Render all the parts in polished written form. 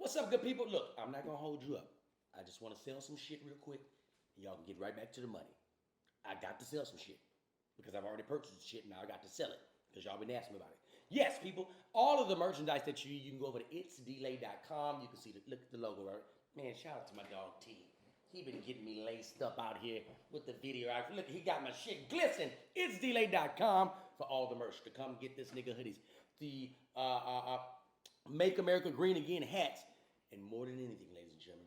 What's up, good people? Look, I'm not gonna hold you up. I just want to sell some shit real quick. And y'all can get right back to the money. I got to sell some shit because I've already purchased the shit. Now I got to sell it because y'all been asking me about it. Yes, people, all of the merchandise that you can go over to itsdelay.com. You can see look at the logo, right? Man, shout out to my dog T. He been getting me laced up out here with the video. Look, he got my shit glistening. Itsdelay.com for all the merch to come get this nigga hoodies. The Make America Green Again hats. And more than anything, ladies and gentlemen,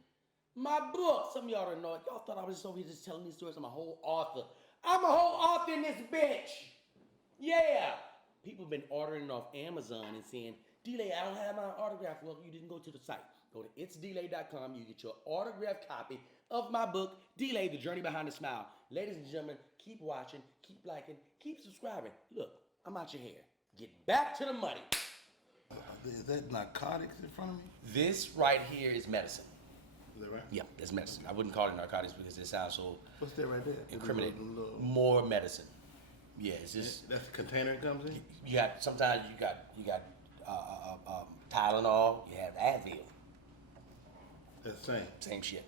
my book. Some of y'all don't know it. Y'all thought I was just over here just telling these stories. I'm a whole author. I'm a whole author in this bitch. Yeah. People have been ordering it off Amazon and saying, D-Lay, I don't have my autograph. Well, you didn't go to the site. Go to itsdelay.com. You get your autographed copy of my book, D-Lay, The Journey Behind the Smile. Ladies and gentlemen, keep watching, keep liking, keep subscribing. Look, I'm out your hair. Get back to the money. Is that narcotics in front of me? This right here is medicine. Is that right? Yeah, that's medicine. I wouldn't call it narcotics because it sounds so What's that right there? incriminating. Little- More medicine. Yeah, it's just That's the container it comes in? you got. Sometimes you got Tylenol. You have Advil. That's the same. Same shit.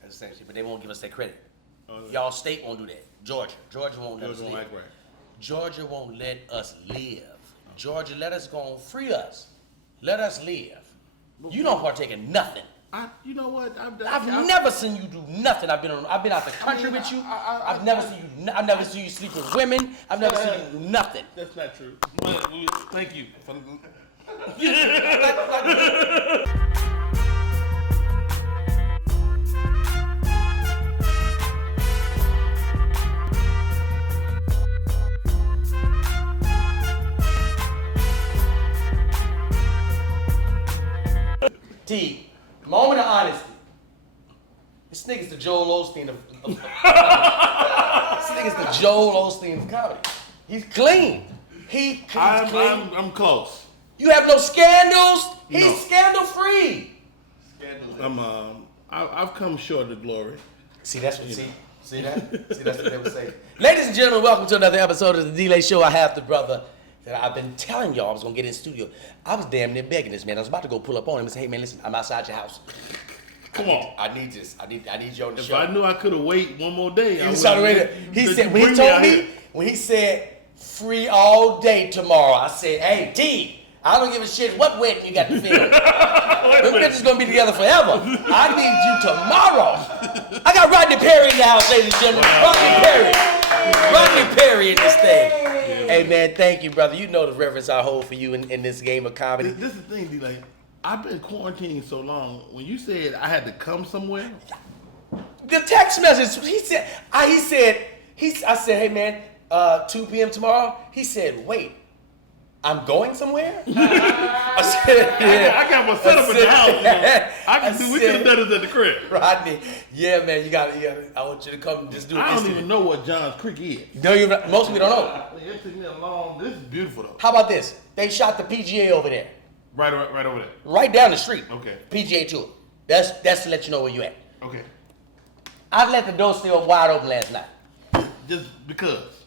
That's the same shit. But they won't give us that credit. Oh, yeah. Y'all state won't do that. Georgia won't let us Georgia live. won't act right. Georgia won't let us live. Georgia, let us go on, free us. Let us live. You don't partake in nothing. You know what? I've never seen you do nothing. I've been out the country with you. I've never seen you sleep with women. I've never seen you do nothing. That's not true. Thank you. T, moment of honesty. This nigga's the Joel Osteen of this nigga's the Joel Osteen of comedy. He's clean. He's clean. I'm close. You have no scandals. No. He's scandal free. I've come short of glory. See, that's what see that? See, that's what they would say. Ladies and gentlemen, welcome to another episode of the D-Lay Show. I have the brother that I've been telling y'all I was gonna get in the studio. I was damn near begging this man. I was about to go pull up on him and say, hey man, listen, I'm outside your house. Come on. I need this. I need you on the If show. I knew I could have waited one more day, He was trying to wait. He said when he said free all day tomorrow, I said, hey T, I don't give a shit what wedding you got to film. Them bitches gonna be together forever. I need you tomorrow. I got Rodney Perry in the house, ladies and gentlemen. Rodney Perry in this thing. Hey man, thank you, brother. You know the reverence I hold for you in this game of comedy. This is the thing, D-Lay. I've been quarantining so long. When you said I had to come somewhere, The text message, I said, hey man, 2 p.m. tomorrow. He said, wait, I'm going somewhere? I said, yeah. I got my setup in the house. We could have done this at the crib. Rodney, yeah man, I want you to come and just do it. I don't even know what Johns Creek is. Most people don't know. It took me a long. This is beautiful though. How about this? They shot the PGA over there. Right over there. Right down the street. Okay. PGA Tour. That's to let you know where you at. Okay. I let the door stay wide open last night. Just because.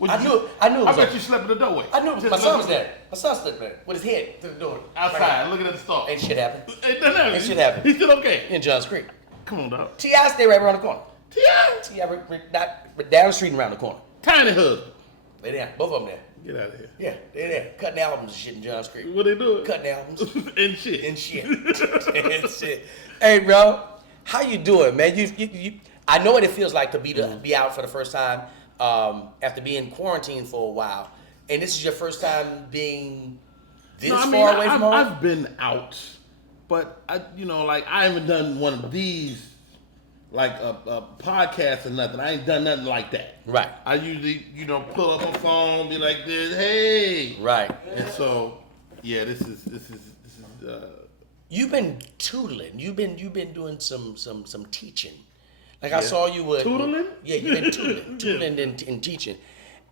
I knew it I was bet open. you slept in the doorway. I knew it was my son was there. My son slept there with his head to the door. Outside, looking at the stars. Ain't shit happened. Ain't nothing happened. Ain't shit happened. He's still okay. In Johns Creek. Come on, dog. T.I. stay right around the corner. T.I. T.I. down the street and around the corner. Tiny husband. They there. Both of them there. Get out of here. Yeah, they there. Cutting albums and shit in Johns Creek. What they doing? Cutting albums. And shit. And shit. And shit. Hey, bro. How you doing, man? You I know what it feels like to be out for the first time after being quarantined for a while. And this is your first time being this far away from home? I've been out, but I haven't done one of these, like a podcast or nothing. I ain't done nothing like that. Right. I usually, pull up a phone, be like this, hey. Right. And so, yeah, this is. You've been tutoring. You've been doing some teaching. Like I saw you with Tootling? Yeah, you've been tutoring and teaching.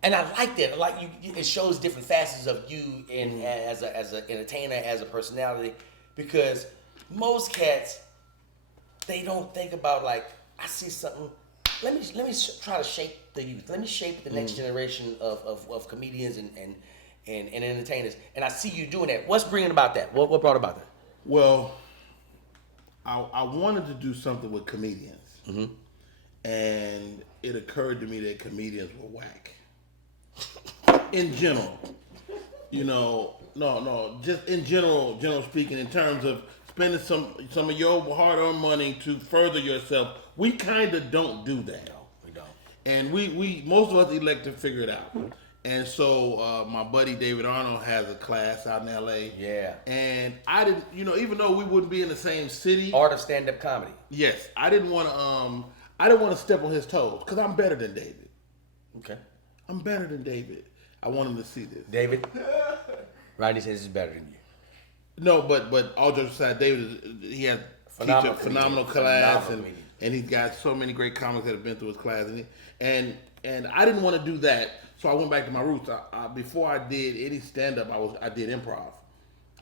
And I like that. Like it shows different facets of you as an entertainer, as a personality, because most cats, they don't think about like, I see something. Let me try to shape the youth. Let me shape the next generation of comedians and entertainers. And I see you doing that. What's bringing about that? What brought about that? Well, I wanted to do something with comedians, and it occurred to me that comedians were whack. In general, just in general speaking, in terms of spending some of your hard-earned money to further yourself, we kind of don't do that. No, we don't. And we most of us elect to figure it out. And so my buddy David Arnold has a class out in L.A. Yeah. And I didn't, even though we wouldn't be in the same city. Art of stand-up comedy. Yes, I didn't want to step on his toes because I'm better than David. Okay. I'm better than David. I want him to see this. David, Rodney says he's better than you. No, but all jokes aside, David, he has phenomenal class, and he's got so many great comics that have been through his class, and I didn't want to do that, so I went back to my roots. Before I did any stand up, I did improv,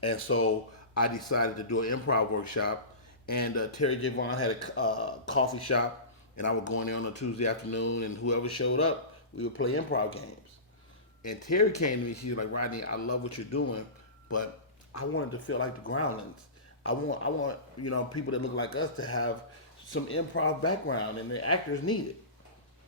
and so I decided to do an improv workshop. And Terry J. Vaughn had a coffee shop, and I would go in there on a Tuesday afternoon, and whoever showed up, we would play improv games. And Terry came to me. She was like, "Rodney, I love what you're doing, but I wanted to feel like the Groundlings. I want people that look like us to have some improv background, and the actors need it."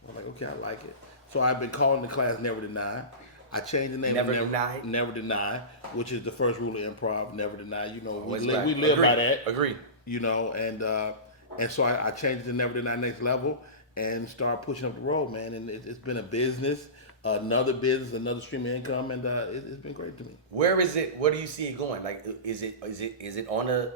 I'm like, "Okay, I like it." So I've been calling the class Never Deny. I changed the name Never of Deny? Never Deny, which is the first rule of improv. Never deny. We right. live by that. Agreed. And so I changed it to Never Deny Next Level and started pushing up the road, man. And it's been a business. Another business, another stream of income, and it's been great to me. Where is it? Where do you see it going? Like, is it on a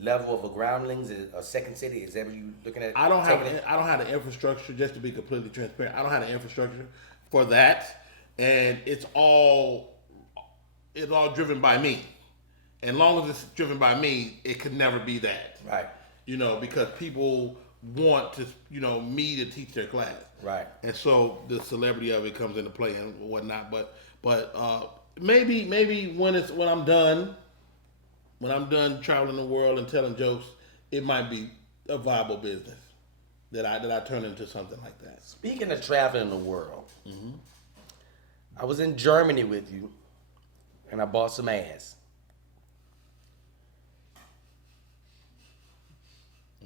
level of a Groundlings, a Second City? Is that what you looking at? I don't have the infrastructure. Just to be completely transparent, I don't have the infrastructure for that, and it's all driven by me. And long as it's driven by me, it could never be that. Right. Because people want to, me to teach their class. Right. And so the celebrity of it comes into play and whatnot. But maybe when I'm done traveling the world and telling jokes, it might be a viable business that I turn into something like that. Speaking of traveling the world, I was in Germany with you, and I bought some ass.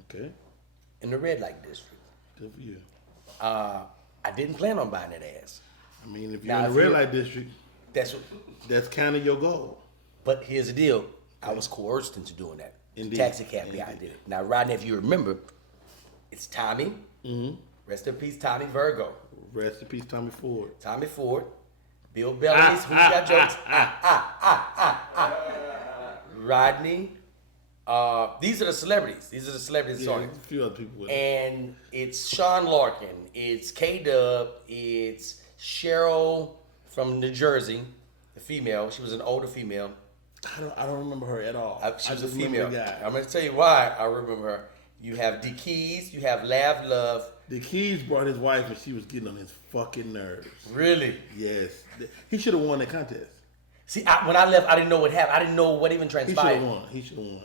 Okay. In the red light district. Good for you. I didn't plan on buying that ass. I mean, if you're in the red light district, that's kind of your goal. But here's the deal. I was coerced into doing that. Indeed. Taxi cab guy did it. Now, Rodney, if you remember, it's Tommy. Rest in peace, Tommy Virgo. Rest in peace, Tommy Ford. Tommy Ford. Bill Bellies. Who's got jokes? Rodney. These are the celebrities. These are the celebrities. Yeah, a few other people with it. And it's Sean Larkin. It's K-Dub. It's Cheryl from New Jersey, the female. She was an older female. I don't remember her at all. She was a female. I'm going to tell you why I remember her. You have D Keys. You have Lav Love. D Keys brought his wife and she was getting on his fucking nerves. Really? Yes. He should have won the contest. See, when I left, I didn't know what happened. I didn't know what even transpired. He should have won.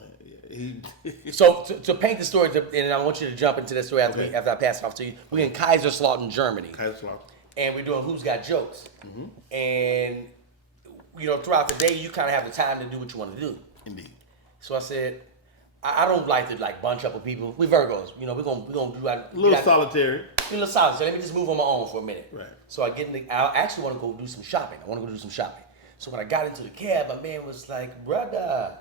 So to paint the story, and I want you to jump into the story after I pass it off to you. We're in Kaiserslautern, Germany. And we're doing Who's Got Jokes. And, throughout the day, you kind of have the time to do what you want to do. Indeed. So I said, I don't like to bunch up with people. We Virgos, we're gonna do a little solitary. A little solitary. So let me just move on my own for a minute. Right. So I actually want to go do some shopping. So when I got into the cab, my man was like, "Brother,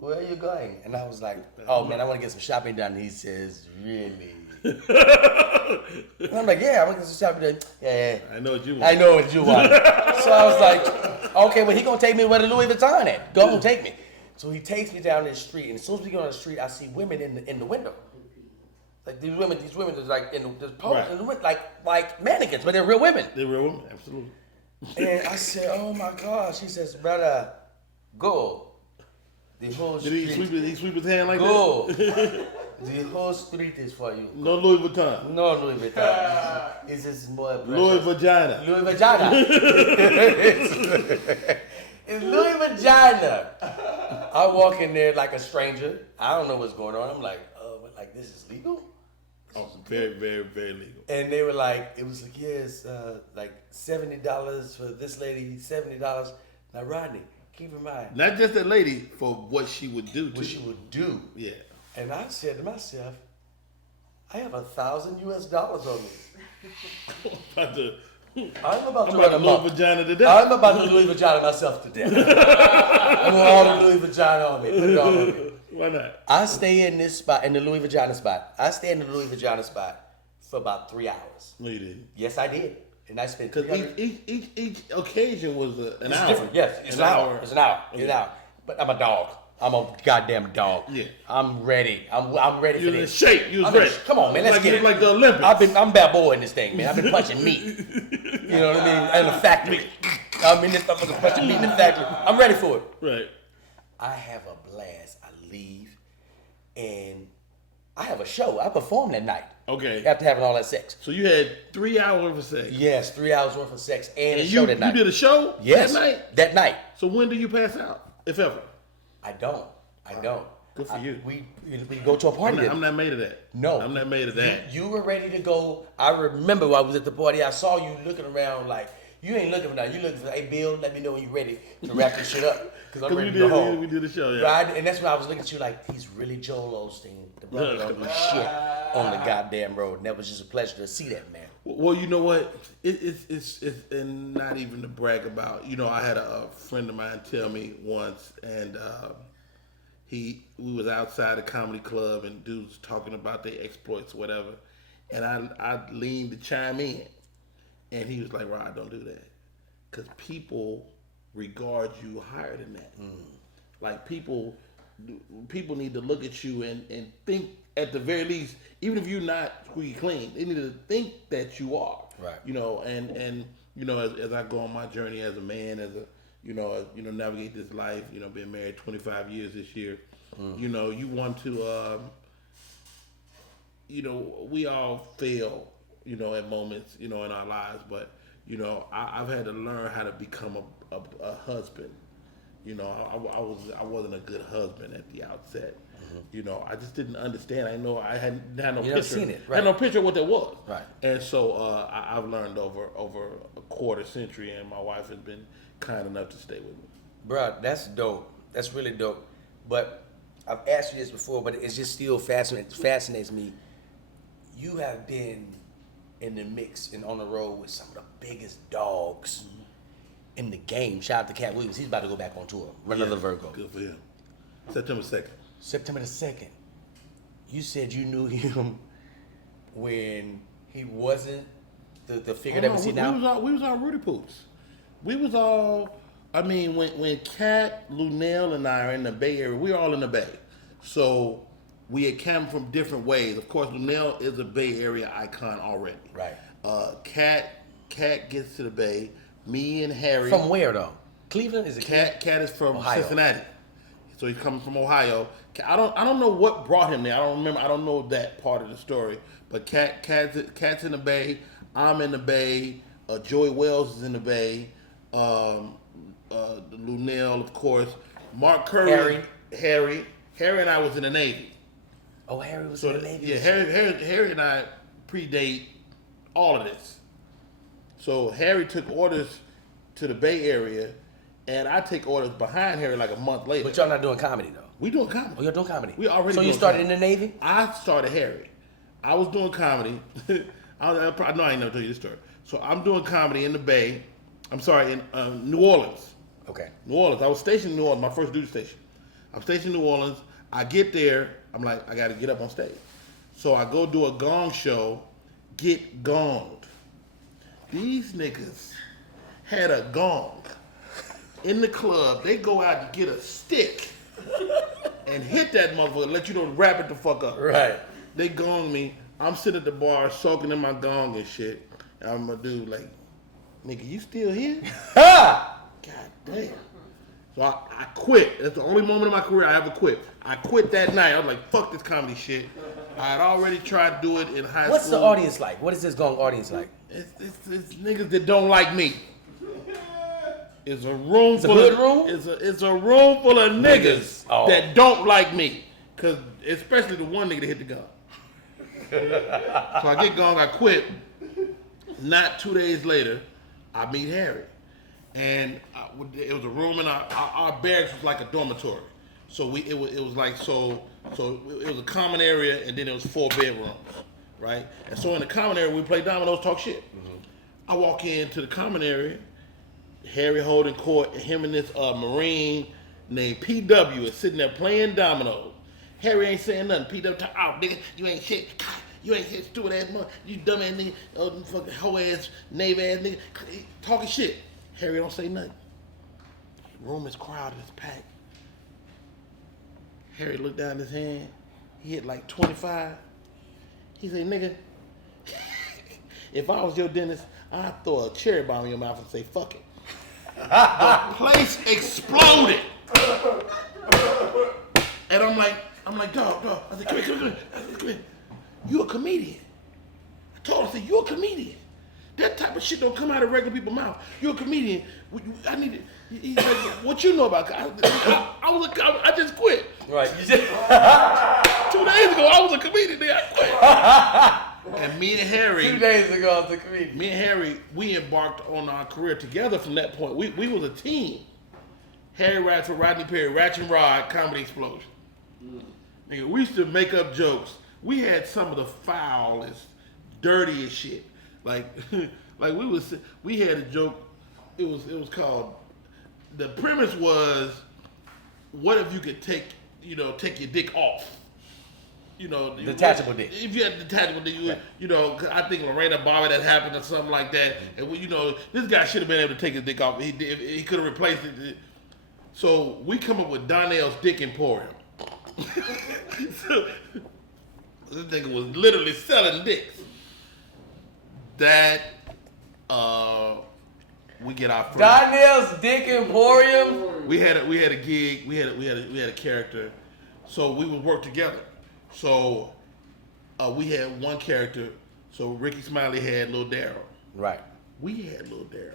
where are you going?" And I was like, "Oh man, I want to get some shopping done." And he says, "Really?" And I'm like, "Yeah, I want to get some shopping done." Yeah. I know what you want. So I was like, "Okay, well he gonna take me where the Louis Vuitton at? Go and take me." So he takes me down this street, and as soon as we go down the street, I see women in the window. Like these women are like in the post, right. like mannequins, but they're real women. They're real women, absolutely. And I said, "Oh my gosh!" He says, "Brother, go. The whole street." Did he sweep his hand like go. that? The whole street is for you. No Louis Vuitton. No Louis Vuitton. It's just more Louis Vagina. Louis Vagina. It's Louis Vagina. I walk in there like a stranger. I don't know what's going on. I'm like, "Oh, but like this is legal?" Oh, very, very, very legal. And they were like, it was like, yes, like $70 for this lady, $70. Now, Rodney, keep in mind. Not just that lady, for what she would do. What she would do. Yeah. And I said to myself, I have $1,000 US on me. I'm about to run a Louis vagina to death. I'm about to Louis vagina myself to death. I want all the Louis vagina on me. Put it all on me. Why not? I stay in this spot, in the Louis vagina spot. I stay in the Louis vagina spot for about 3 hours. No, you didn't. Yes, I did. And I spent Because each occasion was an hour. Different. Yes, it's an hour. It's an hour. It's an hour. But I'm a dog. I'm a goddamn dog. Yeah. I'm ready. I'm ready You for in this. shape. You was ready. Come on, man. Let's get it. Like the Olympics. I'm bad boy in this thing, man. I've been punching meat. You know what I mean? In the factory. I'm in this motherfucker punching meat in the factory. I'm ready for it. Right. I have a blast. I leave, and I have a show. I perform that night. Okay. After having all that sex. So you had 3 hours worth of sex. Yes, 3 hours worth of sex and a And show that night. you did a show Yes. that night? That night. So when do you pass out, if ever? I don't. Good for you. We go to a party. I'm not made of that. No. I'm not made of that. You were ready to go. I remember when I was at the party, I saw you looking around like, you ain't looking for that. You looking for, hey, Bill, let me know when you're ready to wrap this shit up. Because I'm ready to go home. We did the show, yeah. Right? And that's when I was looking at you like, he's really Joel Osteen. The brother don't do shit on the goddamn road. And that was just a pleasure to see that, man. Well, you know what? It's and not even to brag about. You know, I had a friend of mine tell me once, and we was outside a comedy club, and dudes talking about their exploits, or whatever, and I leaned to chime in, and he was like, "Rod, don't do that, because people regard you higher than that. Like people need to look at you and think, at the very least, even if you're not squeaky clean, they need to think that you are. Right. You know, and you know, as I go on my journey as a man, as a navigate this life, being married 25 years this year, you want to, we all fail, at moments, in our lives, but, I've had to learn how to become a husband. I wasn't a good husband at the outset. I just didn't understand. I had no picture. Seen it, right. Had no picture of what that was. Right. And so I've learned over a quarter century, and my wife has been kind enough to stay with me. Bruh, that's dope. That's really dope. But I've asked you this before, but it just still fascinates me. You have been in the mix and on the road with some of the biggest dogs in the game. Shout out to Cat Williams. He's about to go back on tour. Run another Virgo. Good for him. September 2nd. September the 2nd. You said you knew him when he wasn't the figure that we see now? We was all Rudy Poops. We was all, when Cat, Lunel, and I are in the Bay Area, we're all in the Bay. So we had come from different ways. Of course, Lunel is a Bay Area icon already. Right. Cat gets to the Bay. Me and Harry. From where though? Cleveland? Is it Cat is from Ohio. Cincinnati. So he's coming from Ohio. I don't know what brought him there. I don't remember. I don't know that part of the story. But Cat's in the Bay. I'm in the Bay. Joey Wells is in the Bay. Lunel, of course. Mark Curry. Harry and I was in the Navy. Oh, Harry was in the Navy. Yeah, Harry and I predate all of this. So Harry took orders to the Bay Area, and I take orders behind Harry like a month later. But y'all not doing comedy though. We doing comedy. Oh, you're doing comedy. We already. So you started in the Navy? I started Harry. I was doing comedy. I ain't never told you this story. So I'm doing comedy in the Bay. I'm sorry, in New Orleans. Okay. New Orleans. I was stationed in New Orleans, my first duty station. I'm stationed in New Orleans. I get there. I'm like, I got to get up on stage. So I go do a gong show, get gonged. These niggas had a gong in the club. They go out and get a stick and hit that motherfucker, let you know to wrap it the fuck up. Right. They gong me. I'm sitting at the bar soaking in my gong and shit. And I'm a dude like, nigga, you still here? Ha! God damn. So I quit. That's the only moment in my career I ever quit. I quit that night. I was like, fuck this comedy shit. I had already tried to do it in high school. What's the audience like? What is this gong audience like? It's niggas that don't like me. It's a room It's a good room? It's a room full of niggas that don't like me. Cause especially the one nigga that hit the gun. So I get gong, I quit. Not 2 days later, I meet Harry. and it was a room, and our barracks was like a dormitory. So it was like so it was a common area, and then it was 4 bedrooms, right? And so in the common area, we play dominoes, talk shit. I walk into the common area, Harry holding court, and him and this Marine named PW is sitting there playing dominoes. Harry ain't saying nothing. PW talk, oh nigga, you ain't shit. You ain't shit, stupid ass mother. You dumb ass nigga, fucking hoe ass, knave ass nigga, talking shit. Harry don't say nothing. The room is crowded, it's packed. Harry looked down his hand. He hit like 25. He said, nigga, if I was your dentist, I'd throw a cherry bomb in your mouth and say, fuck it. The place exploded. And I'm like, dog. I said, come here. I said, come here. You a comedian. I told him, I said, you a comedian. That type of shit don't come out of regular people's mouth. You're a comedian. I need it. He's like, what you know about? I just quit. Right. 2 days ago, I was a comedian. Nigga, I quit. And me and Harry. 2 days ago, I was a comedian. Me and Harry, we embarked on our career together from that point. We was a team. Harry writes for Rodney Perry, Ratchet and Rod, Comedy Explosion. Nigga, we used to make up jokes. We had some of the foulest, dirtiest shit. Like we had a joke. It was called. The premise was, what if you could take your dick off? Detachable dick. If you had detachable dick, cause I think Lorena Bobbitt that happened or something like that. And this guy should have been able to take his dick off. He could have replaced it. So we come up with Donnell's Dick Emporium. So, this nigga was literally selling dicks. That we get our first. Donnell's Dick Emporium. We had a gig. We had a character. So we would work together. So we had one character. So Ricky Smiley had Lil Darryl. Right. We had Lil Darryl.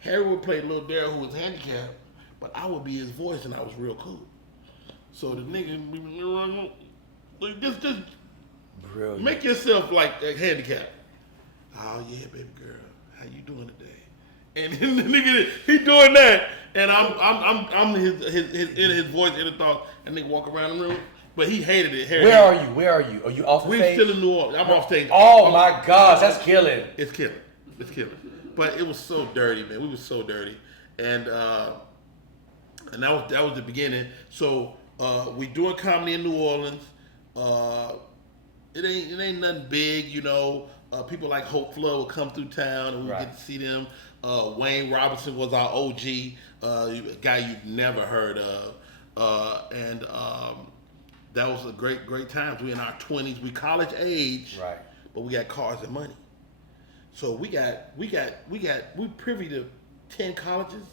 Harry would play Lil Darryl, who was handicapped, but I would be his voice, and I was real cool. So the nigga, just brilliant. Make yourself like handicapped. Oh yeah, baby girl, how you doing today? And then the nigga, he doing that, and I'm his voice, inner thought, and nigga walk around the room. But he hated it. Harry, Where are you? Are you off the stage? We're still in New Orleans. I'm off stage. Oh my gosh, that's killing. It's killing. But it was so dirty, man. We was so dirty, and that was the beginning. So we doing comedy in New Orleans. It ain't nothing big, people like Hope Flood would come through town, and we would get to see them. Wayne Robinson was our OG, a guy you've never heard of, and that was a great times. We in our 20s, we college age, right? But we got cars and money. So we privy to 10 colleges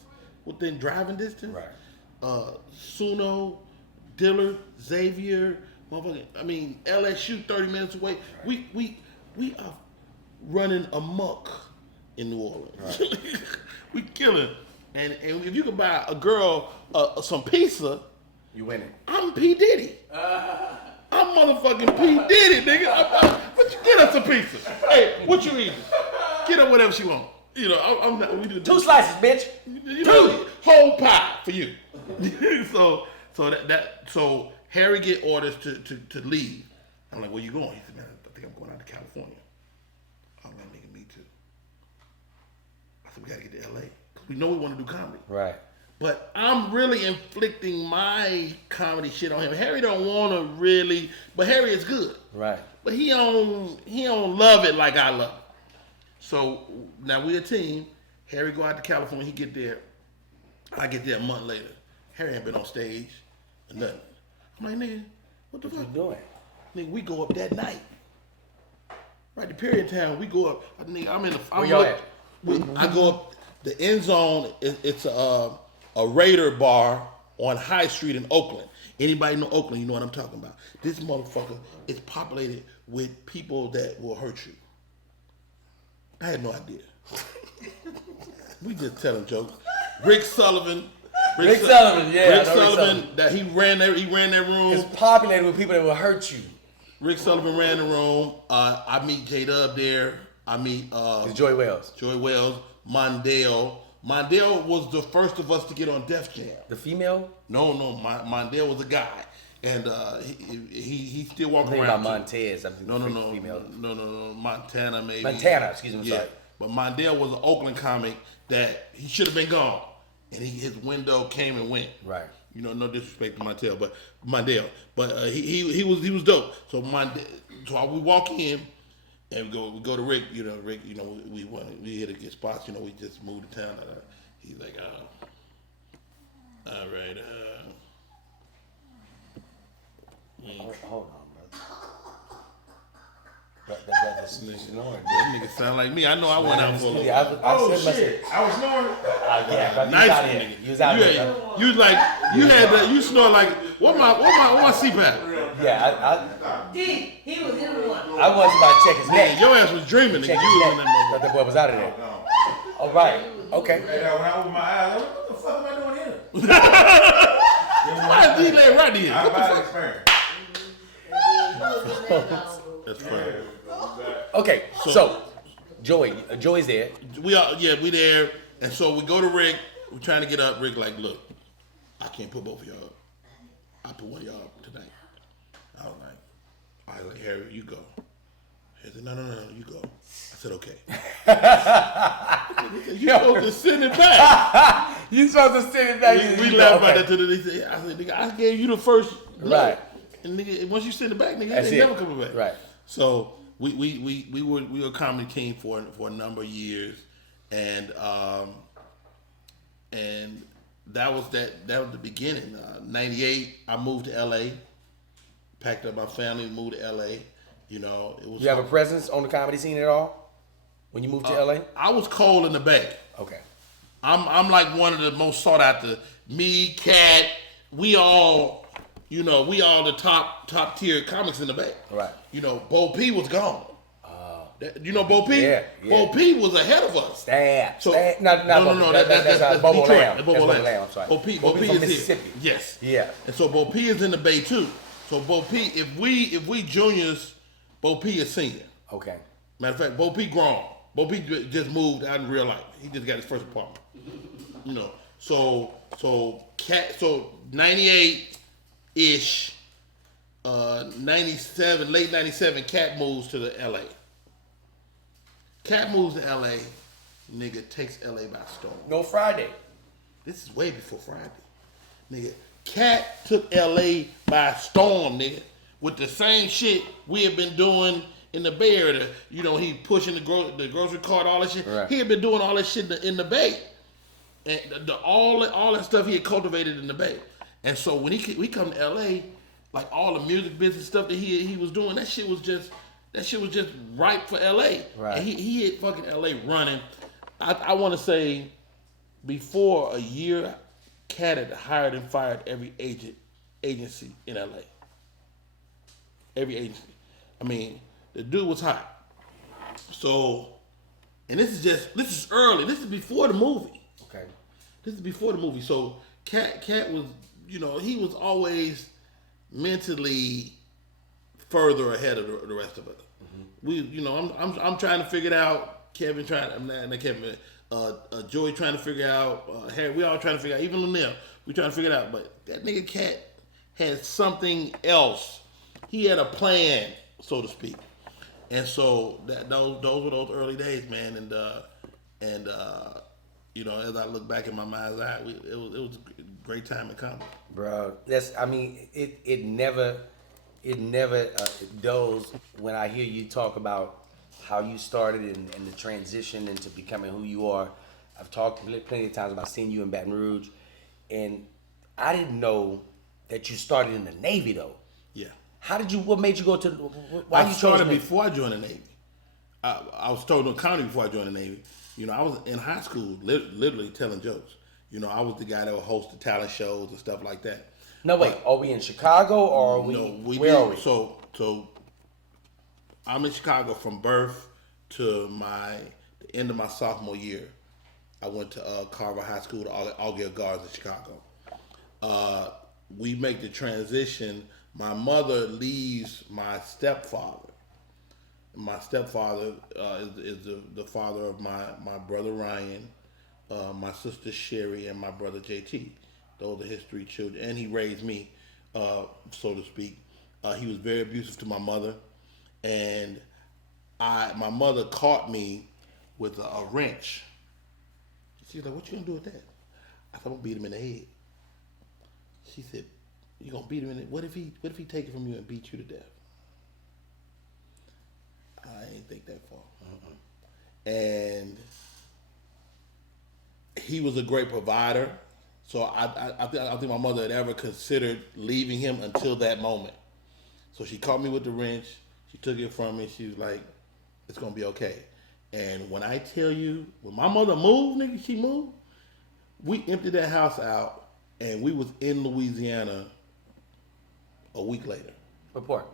within driving distance. Right. Suno, Dillard, Xavier, LSU 30 minutes away. Right. We are running amok in New Orleans. Right. We killing. And if you can buy a girl some pizza, you winning. I'm P. Diddy. I'm motherfucking P. Diddy, nigga. Get us some pizza. Hey, what you eating? Get her whatever she want. I'm not. We do 2 slices, bitch. 2 whole pie for you. So Harry get orders to leave. I'm like, where you going? He said, man, I think I'm going out to California. I'm like, nigga, me too. I said, we gotta get to LA. Cause we know we want to do comedy. Right. But I'm really inflicting my comedy shit on him. Harry don't want to really, but Harry is good. Right. But he don't love it like I love it. So now we a team. Harry go out to California. He get there. I get there a month later. Harry ain't been on stage or nothing. I'm like, nigga, what the fuck you doing? Nigga, we go up that night. Right, the period town. We go up. Nigga, I go up the end zone. It's a Raider bar on High Street in Oakland. Anybody know Oakland, you know what I'm talking about. This motherfucker is populated with people that will hurt you. I had no idea. We just telling jokes. Rick Sullivan, that he ran that room. It's populated with people that will hurt you. Rick Sullivan ran the room. I meet J-Dub there. I meet Joy Wells, Mondale, Mondale was the first of us to get on Def Jam. The female? No, Mondale was a guy, and he still walking I'm around. about Montez. No, Montana maybe. Montana, excuse me, sorry. But Mondale was an Oakland comic that he should have been gone, and his window came and went. Right. You know, no disrespect to Mondale, but he was dope. So we walk in and we go to Rick. You know, Rick. You know, we here to get spots. You know, we just moved to town. He's like, all right. Hold on, brother. That snoring. That nigga sound like me. I know I went out for a little. I shit! I was snoring. Yeah, Nice out one, here. nigga. You was out here. You was like you snore like what my CPAP? Yeah, He was in one. I was about to check his Man, neck. your ass was dreaming, nigga. Check You his was in neck. that But the boy was out of there. All right. Okay. When I opened my eyes, what the fuck am I doing here? Why is D-Lay right here? I'm What the about to fuck? experience. That's fine. Okay. So, Joey's there. We there, and so we go to Rick. We're trying to get up. Rick like, look, I can't put both of y'all up. I put one of y'all up tonight. I was like, all right, like, Harry, you go. He said, no, you go. I said, okay. You supposed to send it back. You supposed to sit it back. We laughed about that to the next day. I said, nigga, I gave you the first look. Right. And nigga, once you send it back, nigga, That's they it. never coming back. Right. So we were a comedy team for a number of years, and that was the beginning. 98, I moved to LA, packed up my family, moved to LA. You know, it was. You have a presence on the comedy scene at all when you moved to LA? I was cold in the Bay. Okay. I'm like one of the most sought after. Me, Cat, we all the top tier comics in the Bay. Right. You know, Bo P was gone. You know Bo P? Yeah. Bo P was ahead of us. Stab. So, No. That's Detroit. Bobo Lamb. That's Bobo Lamb. I'm sorry. Bo P from is here. Mississippi. Yes. Yeah. And so Bo P is in the Bay too. So Bo P, if we juniors, Bo P is senior. Okay. Matter of fact, Bo P grown. Bo P just moved out in real life. He just got his first apartment. You know. So 98-ish, 97, late 97, Cat moves to the LA. Cat moves to LA, nigga takes LA by storm. No Friday. This is way before Friday. Nigga, Cat took LA by storm, nigga. With the same shit we had been doing in the Bay Area. You know, he pushing the grocery cart, all that shit. Right. He had been doing all that shit in the Bay. And all that stuff he had cultivated in the Bay. And so when we come to LA, like all the music business stuff that he was doing, that shit was just ripe for LA. Right. And he hit fucking LA running. I want to say before a year, Cat had hired and fired every agency in LA. Every agency. I mean, the dude was hot. So, and this is early. This is before the movie. Okay. This is before the movie. So Cat was, you know, he was always mentally further ahead of the rest of us. Mm-hmm. We, you know, I'm trying to figure it out. Kevin Joey trying to figure out. Harry, we all trying to figure out. Even Linnell, we trying to figure it out. But that nigga Cat had something else. He had a plan, so to speak. And so those were those early days, man. And you know, as I look back in my mind's eye, it was a great time in comedy. Bro, it never dulls when I hear you talk about how you started and the transition into becoming who you are. I've talked plenty of times about seeing you in Baton Rouge, and I didn't know that you started in the Navy though. Yeah. What made you go to, why I you started chose Navy? before I joined the Navy. I was told on comedy before I joined the Navy. You know, I was in high school literally telling jokes. You know, I was the guy that would host the talent shows and stuff like that. No, wait, are we in Chicago or are we, where are we? So I'm in Chicago from birth to the end of my sophomore year. I went to Carver High School to Allgate Gardens in Chicago. We make the transition. My mother leaves my stepfather. My stepfather is the father of my brother Ryan, my sister Sherry, and my brother JT. Those are his 3 children, and he raised me, so to speak. He was very abusive to my mother, and my mother caught me with a wrench. She was like, "What you gonna do with that?" I said, "I'm gonna beat him in the head." She said, "You gonna beat him in the head? What if he take it from you and beat you to death?" I ain't think that far. And he was a great provider, so I think my mother had ever considered leaving him until that moment. So she caught me with the wrench. She took it from me. She was like, "It's gonna be okay." And when I tell you, when my mother moved, nigga, she moved. We emptied that house out, and we was in Louisiana a week later. What part?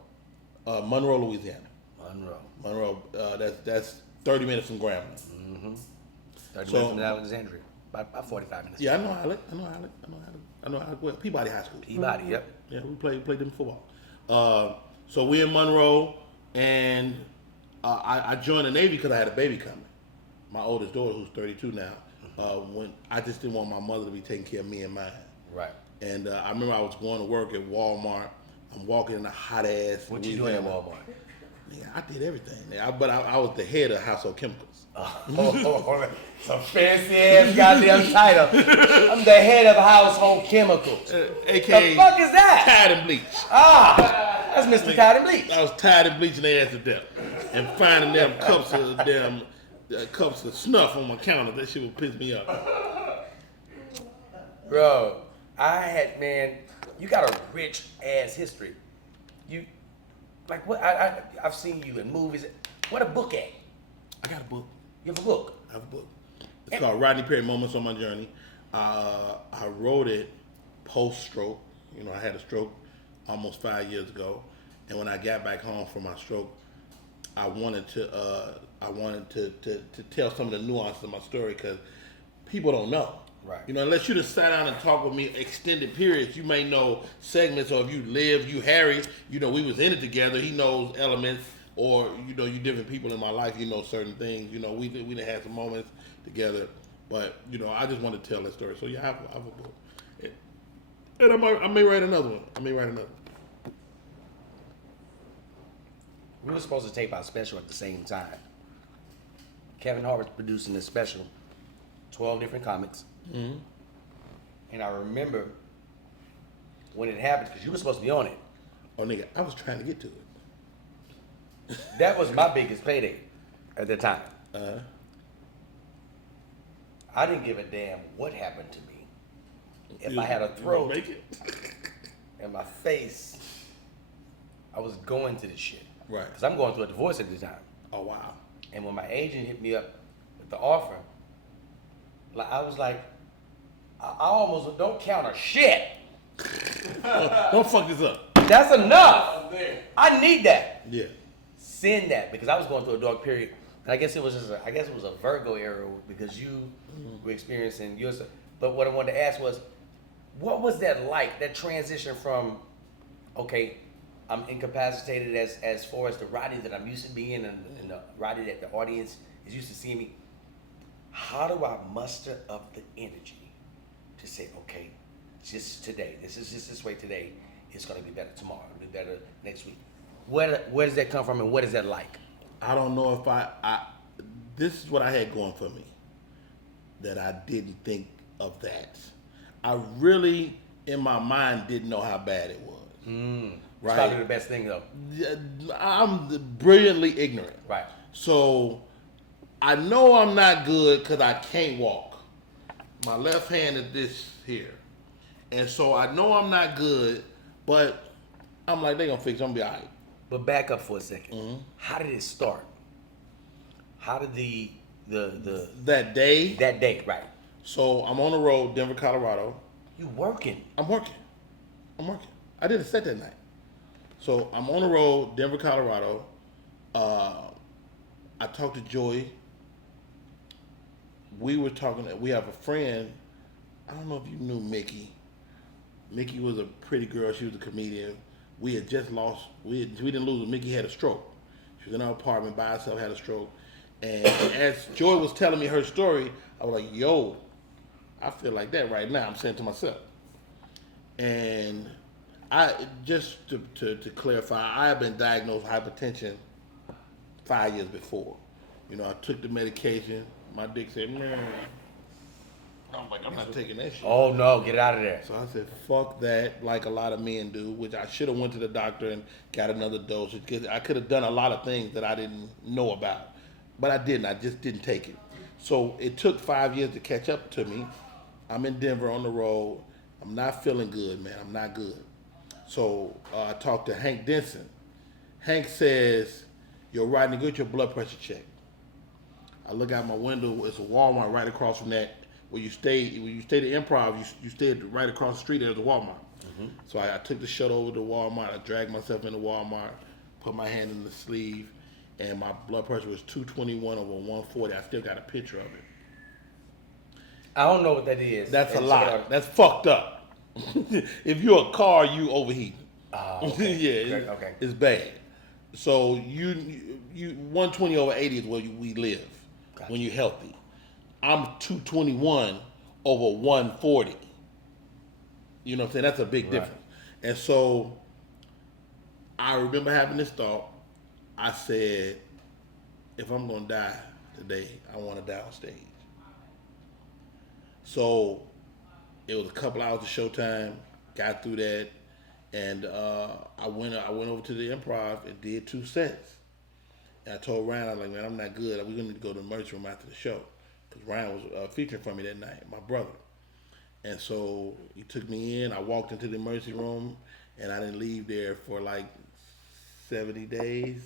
Monroe, Louisiana. Monroe. That's 30 minutes from Grambling. 30 minutes from Alexandria. About 45 minutes. Yeah, I know Alec well. Peabody High School. Peabody, yep. Yeah, we played them football. So we in Monroe, and I joined the Navy because I had a baby coming. My oldest daughter, who's 32 now. When I just didn't want my mother to be taking care of me and mine. Right. And I remember I was going to work at Walmart. I'm walking in a hot ass. What you doing at Walmart? Nigga, I did everything. But I was the head of household chemicals. Some fancy ass goddamn title. I'm the head of household chemicals. AKA the fuck is that? Tide and bleach. That's Mr. Tide and Bleach. I was tired of bleaching their ass to death and finding them cups of snuff on my counter. That shit would piss me off. Bro, you got a rich ass history. You, like what? I've seen you in movies. What a book at? I got a book. You have a book? I have a book. It's called Rodney Perry Moments on My Journey. I wrote it post-stroke. You know, I had a stroke almost 5 years ago, and when I got back home from my stroke, I wanted to tell some of the nuances of my story because people don't know. Right. You know, unless you just sat down and talk with me extended periods, you may know segments, or if you live, you Harry, you know, we was in it together. He knows elements, or you know, you different people in my life. You know certain things. You know, we done had some moments together, but you know, I just want to tell that story. So yeah, I have a book, and I may write another one. We were supposed to tape our special at the same time. Kevin Hart was producing this special, 12 different comics. Mm-hmm. And I remember when it happened, because you were supposed to be on it. Oh, nigga, I was trying to get to it. That was my biggest payday at the time. I didn't give a damn what happened to me. If I had a throat make it? and my face, I was going to this shit. Right. Because I'm going through a divorce at the time. Oh, wow. And when my agent hit me up with the offer, like I was like, I almost don't count a shit. Don't fuck this up. That's enough. I need that. Yeah. Send that, because I was going through a dark period, and I guess it was a Virgo era because you were experiencing yours. But what I wanted to ask was, what was that like? That transition from, okay, I'm incapacitated as far as the Rodney that I'm used to being, and the Rodney that the audience is used to seeing me. How do I muster up the energy to say, okay, just today, this is just this way today, it's going to be better tomorrow, it'll be better next week. Where does that come from, and what is that like? I don't know if this is what I had going for me, that I didn't think of that. I really, in my mind, didn't know how bad it was. It's probably the best thing, though. I'm brilliantly ignorant. Right. So I know I'm not good because I can't walk. My left hand is this here. And so I know I'm not good, but I'm like, they're going to fix it. I'm going to be all right. But back up for a second. Mm-hmm. How did it start? How did the That day, right? So I'm on the road, Denver, Colorado. You working? I'm working. I did a set that night. So I'm on the road, Denver, Colorado. I talked to Joey. We were talking. We have a friend. I don't know if you knew Mickey. Mickey was a pretty girl. She was a comedian. We had just lost. We didn't lose her. Mickey had a stroke. She was in her apartment by herself, had a stroke. And as Joy was telling me her story, I was like, yo, I feel like that right now. I'm saying to myself. And I just to clarify, I have been diagnosed with hypertension 5 years before. You know, I took the medication. My dick said, man. I'm like, I'm not taking that shit. Oh no, get it out of there. So I said, fuck that, like a lot of men do, which I should have went to the doctor and got another dose. I could have done a lot of things that I didn't know about. But I didn't. I just didn't take it. So it took 5 years to catch up to me. I'm in Denver on the road. I'm not feeling good, man. I'm not good. So I talked to Hank Denson. Hank says, yo, Rodney, get your blood pressure checked. I look out my window. It's a Walmart right across from that. When you stay at Improv, you stayed right across the street. There's a Walmart. Mm-hmm. So I took the shuttle over to Walmart. I dragged myself into Walmart, put my hand in the sleeve, and my blood pressure was 221 over 140. I still got a picture of it. I don't know what that is. That's a lot. That's fucked up. If you're a car, you overheat. Oh, okay. Yeah, okay. It's bad. So you 120 over 80 is where we live when you're healthy. I'm 221 over 140. You know what I'm saying? That's a big difference. And so I remember having this thought. I said, if I'm going to die today, I want to die on stage. So it was a couple hours of showtime, got through that, and I went over to the Improv and did 2 sets. And I told Ryan, I was like, man, I'm not good. We're going to go to the emergency room after the show. Because Ryan was featuring for me that night, my brother. And so he took me in. I walked into the emergency room, and I didn't leave there for like 70 days.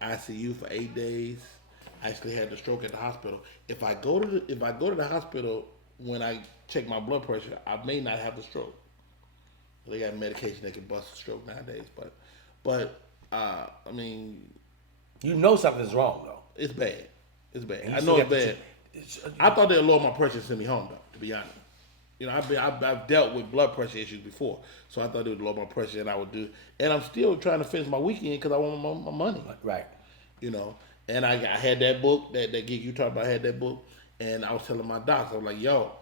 ICU for 8 days. I actually had the stroke at the hospital. If I go to the hospital when I check my blood pressure, I may not have the stroke. They got medication that can bust a stroke nowadays, but I mean, you know something's wrong though. It's bad. It's bad. I know it's bad. I thought they'd lower my pressure and send me home though. To be honest, you know, I've dealt with blood pressure issues before, so I thought they would lower my pressure and I would do. And I'm still trying to finish my weekend because I want my money. Right. You know, and I had that book that gig you talked about. I had that book, and I was telling my doctor, I was like, yo,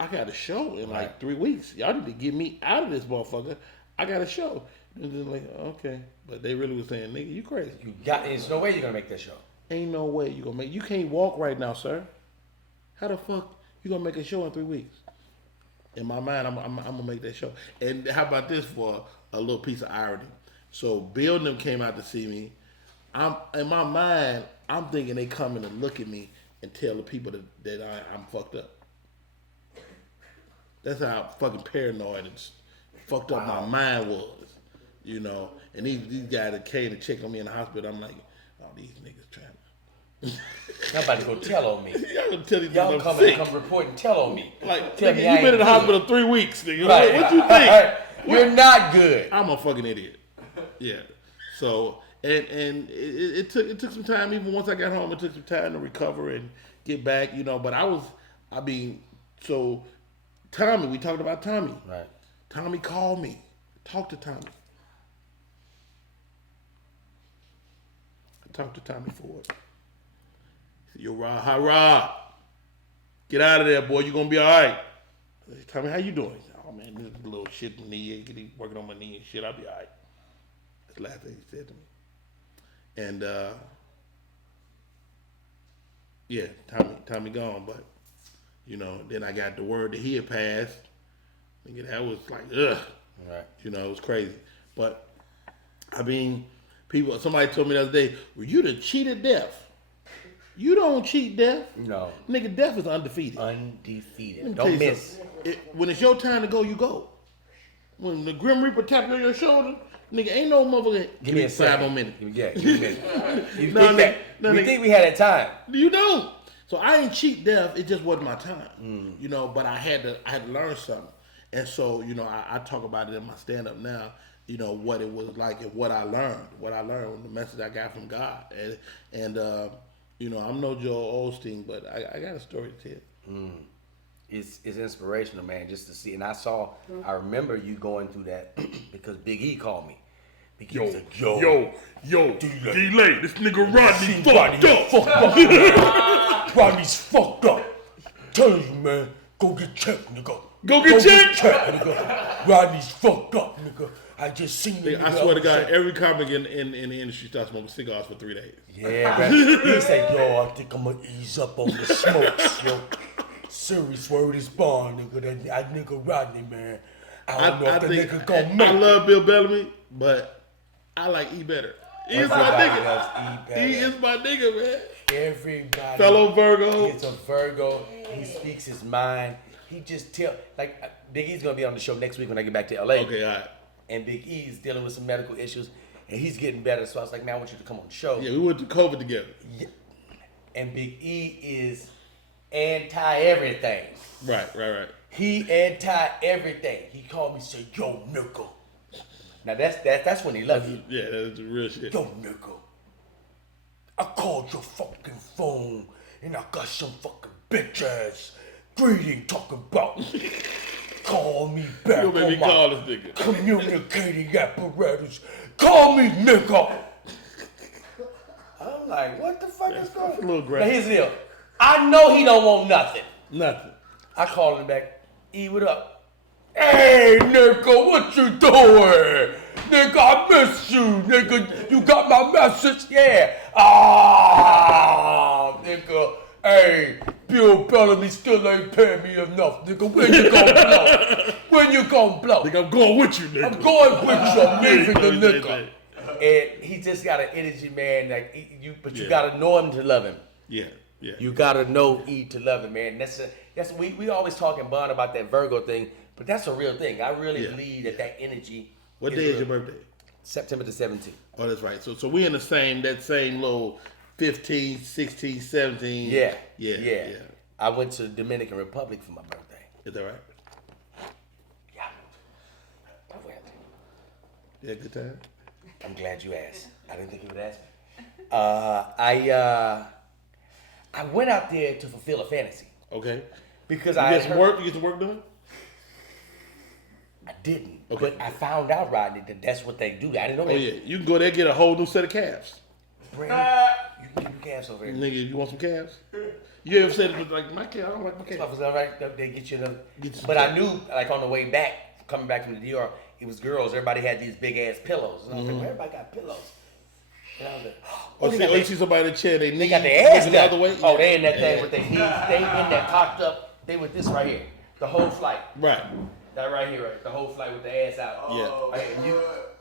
I got a show in like 3 weeks. Y'all need to get me out of this motherfucker. I got a show. And they're like, okay, but they really was saying, nigga, you crazy. There's no way you're gonna make that show. Ain't no way you gonna make. You can't walk right now, sir. How the fuck you gonna make a show in 3 weeks? In my mind, I'm gonna make that show. And how about this for a little piece of irony? So Bill and them came out to see me. In my mind, I'm thinking they coming to look at me and tell the people that I'm fucked up. That's how fucking paranoid and fucked up my mind was, you know. And these guys that came to check on me in the hospital, I'm like, oh, these niggas trying to. Somebody go tell on me. Y'all gonna tell these Y'all niggas come report and tell on me. Like, tell nigga, me you been in the hospital 3 weeks, nigga. Right. What you think? You're not good. I'm a fucking idiot. Yeah. So and it took some time. Even once I got home, it took some time to recover and get back. You know, but so Tommy. We talked about Tommy. Right. Tommy called me. Talked to Tommy. I talked to Tommy Ford. He said, yo, Rob, get out of there, boy. You gonna be all right. I said, Tommy, how you doing? He said, oh man, this little shit in the knee. Get working on my knee and shit. I'll be all right. That's the last thing he said to me. And yeah, Tommy gone, but you know, then I got the word that he had passed. Nigga, that was like, ugh. Right. You know, it was crazy. But I mean, somebody told me the other day, well, you done cheated death. You don't cheat death. No. Nigga, death is undefeated. Undefeated. Don't miss. When it's your time to go, you go. When the Grim Reaper tap you on your shoulder, nigga, ain't no motherfucker. Give me a 5 more minutes. Yeah, give me a minute. You think we had that time? You don't. So I ain't cheat death. It just wasn't my time. You know, but I had to learn something. And so, you know, I talk about it in my stand-up now, you know, what it was like and what I learned, the message I got from God. And you know, I'm no Joel Osteen, but I got a story to tell. It's inspirational, man, just to see. And I remember you going through that because Big E called me. Big E was like, yo, D-Lay, this nigga Rodney fucked up. Rodney's fucked up. telling you, man, go get checked, nigga. Go get checked? Nigga. Rodney's fucked up, nigga. I just seen him. I swear to God, every comic in the industry starts smoking cigars for 3 days. Yeah, man. He said, yo, I think I'm gonna ease up on the smokes, yo. Serious word is born, nigga. That nigga Rodney, man. I don't know if the nigga gonna make I love Bill Bellamy, but I like E better. He is my nigga. He is my nigga, man. Everybody. Fellow Virgo. He's a Virgo. He speaks his mind. He just like Big E's gonna be on the show next week when I get back to LA. Okay, all right. And Big E is dealing with some medical issues, and he's getting better. So I was like, man, I want you to come on the show. Yeah, we went through COVID together. Yeah. And Big E is anti-everything. Right. He anti-everything. He called me and said, yo, nigga. Now that's when he loves you. Yeah, that's real shit. Yo, nigga. I called your fucking phone, and I got some fucking bitch ass greeting talking about call me back You made me on call my this nigga. communicating apparatus. Call me, nigga. I'm like, what the fuck is going on? A little Now graphic. here's the deal. I know he don't want nothing. Nothing. I called him back. E, what up? Hey, nigga, what you doing? Nigga, I miss you. Nigga, you got my message? Yeah. Nigga. Hey, Bill Bellamy still ain't paying me enough. Nigga, when you gonna blow? When you gonna blow? Nigga, I'm going with you, nigga. I'm going with you. I'm leaving the Yeah. nigga. And he just got an energy, man. Like you Yeah. gotta know him to love him. Yeah. You gotta know E to love him, man. That's we always talking Bun about that Virgo thing, but that's a real thing. I really believe that energy. What day is your birthday? September the 17th. Oh, that's right. So we in that same little 15, 16, 17. Yeah. Yeah. I went to the Dominican Republic for my birthday. Is that right? Yeah. I went. You had a good time? I'm glad you asked. I didn't think you would ask me. I went out there to fulfill a fantasy. Okay. Because You I get some work? You get some work done? I didn't. Okay. But I found out, Rodney, that that's what they do. I didn't know Oh, that. yeah. You can go there and get a whole new set of calves. Brandon, you can get your calves over here. Nigga, you want some calves? You ever said it was like, my calf, I don't like my calves. Stuff is all right. They get you the. Get you But some I knew, like on the way back, coming back from the DR, it was girls. Everybody had these big ass pillows, and I was like, well, everybody got pillows. And I was like, Or they got you see somebody in the chair, they got their ass the down. other way? Oh, they in that thing with their knees. They in that cocked up. They with this right here. The whole flight. Right. That right here, right? The whole flight with their ass out. Yeah. Right, and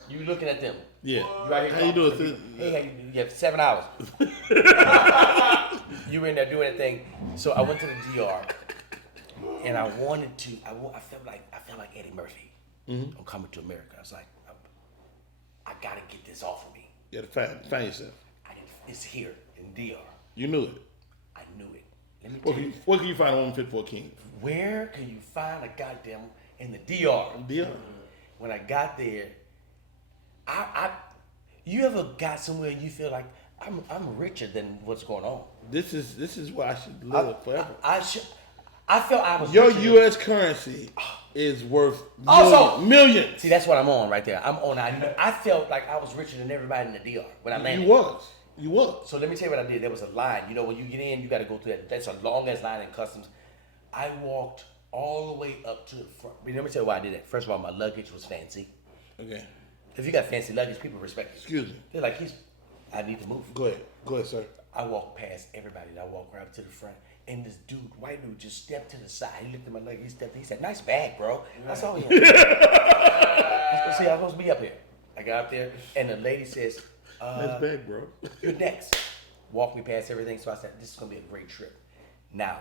you looking at them. Yeah. You right here How you talking doing, to sis? people. Hey, how you do? You have 7 hours. You were in there doing that thing. So I went to the DR, and I wanted to. I felt like Eddie Murphy. I'm coming to America. I was like, I gotta get this off of me. You gotta find yourself. It's here in DR. You knew it. I knew it. Let me tell you, What can you find a woman fit for a king? where can you find a goddamn in the DR? DR. When I got there, you ever got somewhere and you feel like I'm richer than what's going on? This is why I should live forever. I felt I was Your richer. U.S. currency is worth Also- millions. See, that's what I'm on right there. I'm on. I felt like I was richer than everybody in the DR when I landed. You was. So let me tell you what I did. There was a line. You know, when you get in, you got to go through that. That's a long ass line in customs. I walked all the way up to the front. Let me tell you why I did that. First of all, my luggage was fancy. Okay. If you got fancy luggage, people respect you. Excuse me. They're like, I need to move. Go ahead, sir. I walked past everybody. And I walked right up to the front. And this dude, white dude, just stepped to the side. He looked at my leg. He said, nice bag, bro. I saw him. See, I'm supposed to be up here. I got up there, and the lady says, Nice bag, bro. you're next. Walked me past everything. So I said, this is going to be a great trip. Now,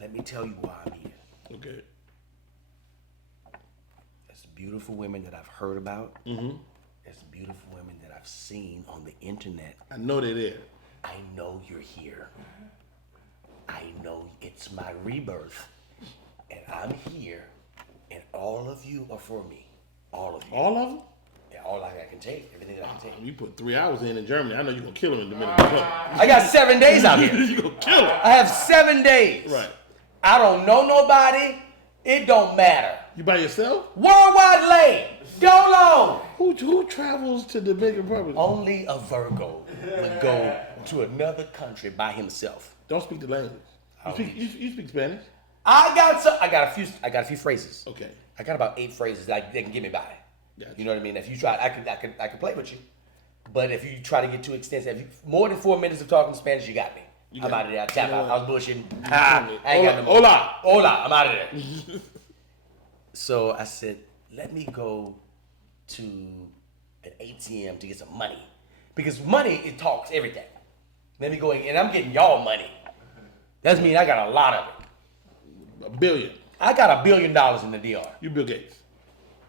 let me tell you why I'm here. Okay. There's beautiful women that I've heard about. Mm-hmm. There's beautiful women that I've seen on the internet. I know they're there. I know you're here. I know it's my rebirth. And I'm here. And all of you are for me. All of you. All of them? Yeah, all I can take. Everything that I can take. You put 3 hours in Germany. I know you're gonna kill him in the Dominican Republic. I got 7 days out here. You gonna kill him. I have 7 days. Right. I don't know nobody. It don't matter. You by yourself? Worldwide lane. Go long. Who travels to the Dominican Republic? Only a Virgo would go to another country by himself. Don't speak the language. You speak Spanish? I got a few phrases. Okay. I got about 8 phrases that they can get me by. Gotcha. You know what I mean? If you try, I could play with you. But if you try to get too extensive, more than 4 minutes of talking Spanish, you got me. I'm out of there. I tap out. I was bullshitting. I ain't got no more. Hola. I'm out of there. So I said, let me go to an ATM to get some money. Because money, it talks everything. Let me go in, and I'm getting y'all money. That means I got a lot of it. $1 billion. I got $1 billion in the DR. You Bill Gates.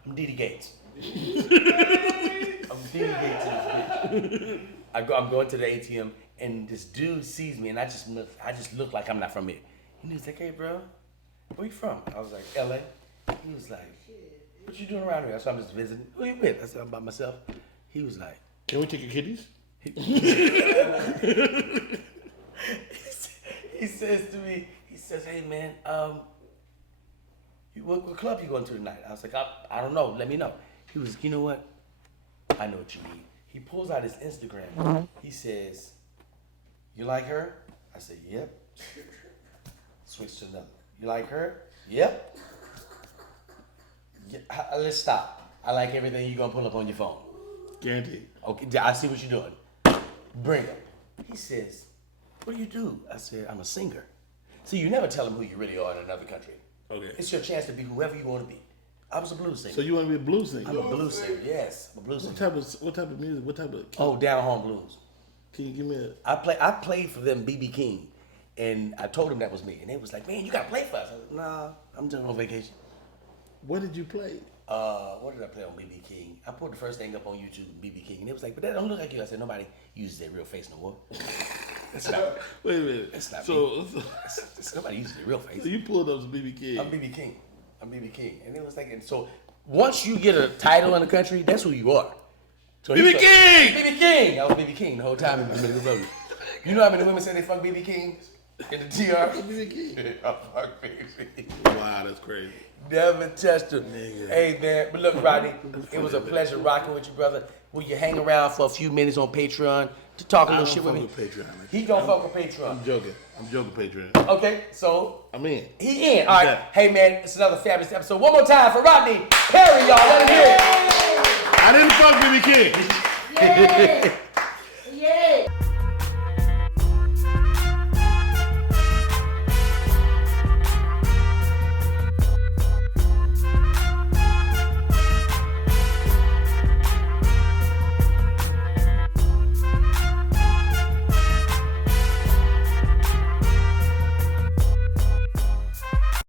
I'm Diddy Gates. I'm Diddy Gates in this bitch. I'm going to the ATM, and this dude sees me, and I just look like I'm not from here. And he was like, hey, bro, where you from? I was like, LA. He was like, what you doing around here? So I'm just visiting. Who you with? I said, I'm by myself. He was like, can we take your kiddies? He says to me, hey, man, what club you going to tonight? I was like, I don't know. Let me know. He was, you know what? I know what you need. He pulls out his Instagram. He says, you like her? I said, yep. Switch to another. You like her? Yep. Yeah, let's stop. I like everything you're going to pull up on your phone. Guaranteed. Okay, I see what you're doing. Bring him. He says, what do you do? I said, I'm a singer. See, you never tell them who you really are in another country. Okay. It's your chance to be whoever you want to be. I was a blues singer. So you want to be a blues singer? I'm a blues singer, yes. I'm a blues singer. What type of music? What type of? Oh, down home blues. Can you give me a? I played for them, BB King, and I told them that was me, and they was like, man, you gotta play for us. I was like, nah, I'm just on vacation. What did you play? What did I play on BB King? I put the first thing up on YouTube, BB King, and it was like, but that don't look like you. I said, nobody uses their real face no more. That's not. Wait a minute. That's not so, me. Nobody uses their real face. So you pulled up some BB King. I'm BB King, and it was like, and so once you get a title in the country, that's who you are. So BB King. BB King. I was BB King the whole time. You know how many women say they fuck BB King in the TR? BB King. I fuck BB. Wow, that's crazy. Never touched him. Hey man, but look, Rodney, it was a pleasure rocking with you, brother. Will you hang around for a few minutes on Patreon to talk a little shit with me? Patreon. He don't fuck with Patreon. I'm joking, Patreon. Okay, so I'm in. He in. All right. Hey man, it's another fabulous episode. One more time for Rodney Perry, y'all. Let him hear it. I didn't fuck BB King.